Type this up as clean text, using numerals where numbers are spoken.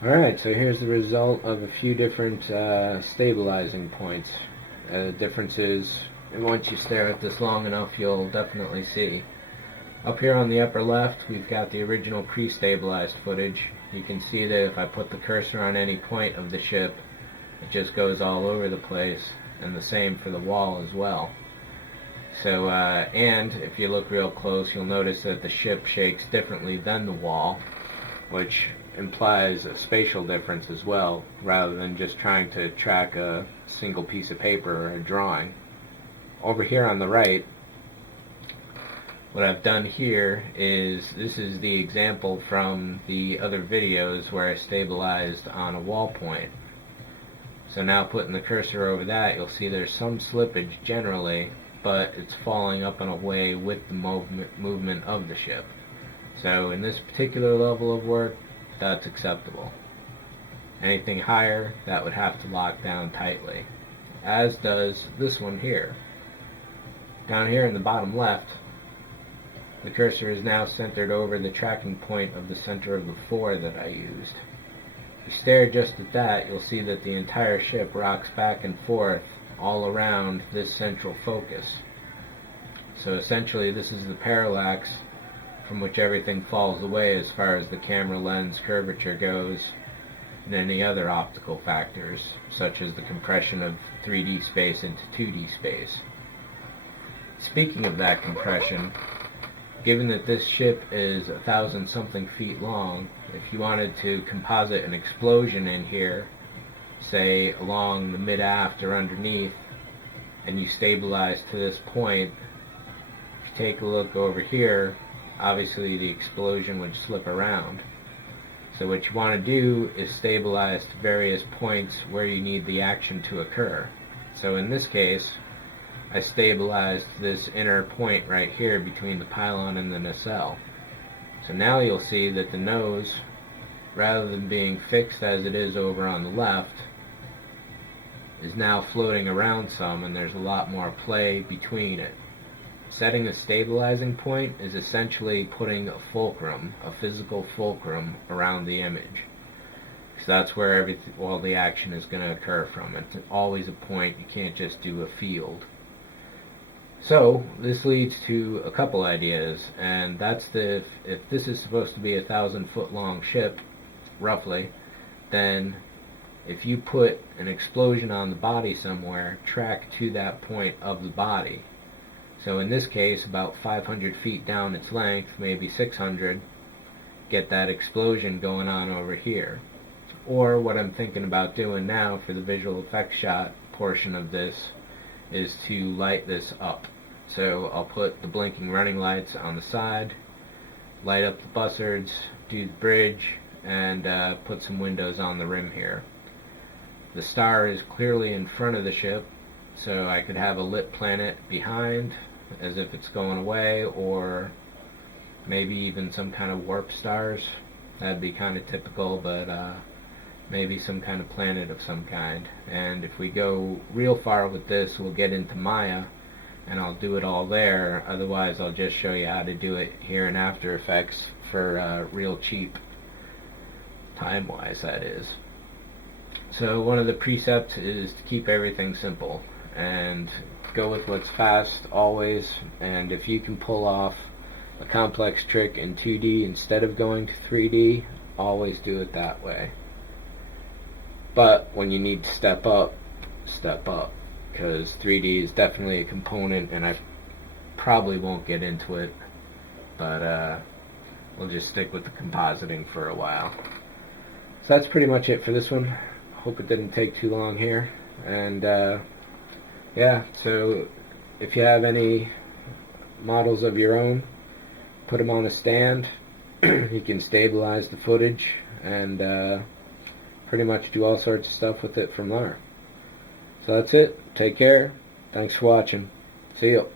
Alright, so here's the result of a few different stabilizing points. Differences, and once you stare at this long enough, you'll definitely see. Up here on the upper left, we've got the original pre-stabilized footage. You can see that if I put the cursor on any point of the ship, it just goes all over the place, and the same for the wall as well. So, and if you look real close, you'll notice that the ship shakes differently than the wall, which implies a spatial difference as well, rather than just trying to track a single piece of paper or a drawing. Over here on the right, what I've done here is, this is the example from the other videos where I stabilized on a wall point. So now putting the cursor over that, you'll see there's some slippage generally, but it's falling up and away with the movement of the ship. So in this particular level of work, that's acceptable. Anything higher, that would have to lock down tightly, as does this one here. Down here in the bottom left, the cursor is now centered over the tracking point of the center of the 4 that I used. If you stare just at that, you'll see that the entire ship rocks back and forth all around this central focus. So essentially this is the parallax from which everything falls away as far as the camera lens curvature goes, and any other optical factors, such as the compression of 3D space into 2D space. Speaking of that compression, given that this ship is 1,000-something feet long, if you wanted to composite an explosion in here, say along the mid-aft or underneath, and you stabilize to this point, if you take a look over here, obviously the explosion would slip around. So what you want to do is stabilize to various points where you need the action to occur. So in this case, I stabilized this inner point right here between the pylon and the nacelle. So now you'll see that the nose, rather than being fixed as it is over on the left, is now floating around some, and there's a lot more play between it. Setting a stabilizing point is essentially putting a fulcrum, a physical fulcrum, around the image. So that's where all the action is going to occur from. It's always a point, you can't just do a field. So this leads to a couple ideas, and that's if this is supposed to be a 1,000-foot long ship, roughly, then if you put an explosion on the body somewhere, track to that point of the body. So in this case, about 500 feet down its length, maybe 600, get that explosion going on over here. Or what I'm thinking about doing now for the visual effects shot portion of this is to light this up. So I'll put the blinking running lights on the side, light up the buzzards, do the bridge, and put some windows on the rim here. The star is clearly in front of the ship, so I could have a lit planet behind as if it's going away, or maybe even some kind of warp stars. That'd be kind of typical, but maybe some kind of planet of some kind. And if we go real far with this, we'll get into Maya, and I'll do it all there. Otherwise, I'll just show you how to do it here in After Effects for real cheap, time-wise, that is. So one of the precepts is to keep everything simple and go with what's fast always, and if you can pull off a complex trick in 2D instead of going to 3D, always do it that way. But when you need to step up, because 3D is definitely a component, and I probably won't get into it, but we'll just stick with the compositing for a while. So that's pretty much it for this one. Hope it didn't take too long here, and yeah, so if you have any models of your own, put them on a stand. You can stabilize the footage and pretty much do all sorts of stuff with it from there. So that's it. Take care. Thanks for watching. See you.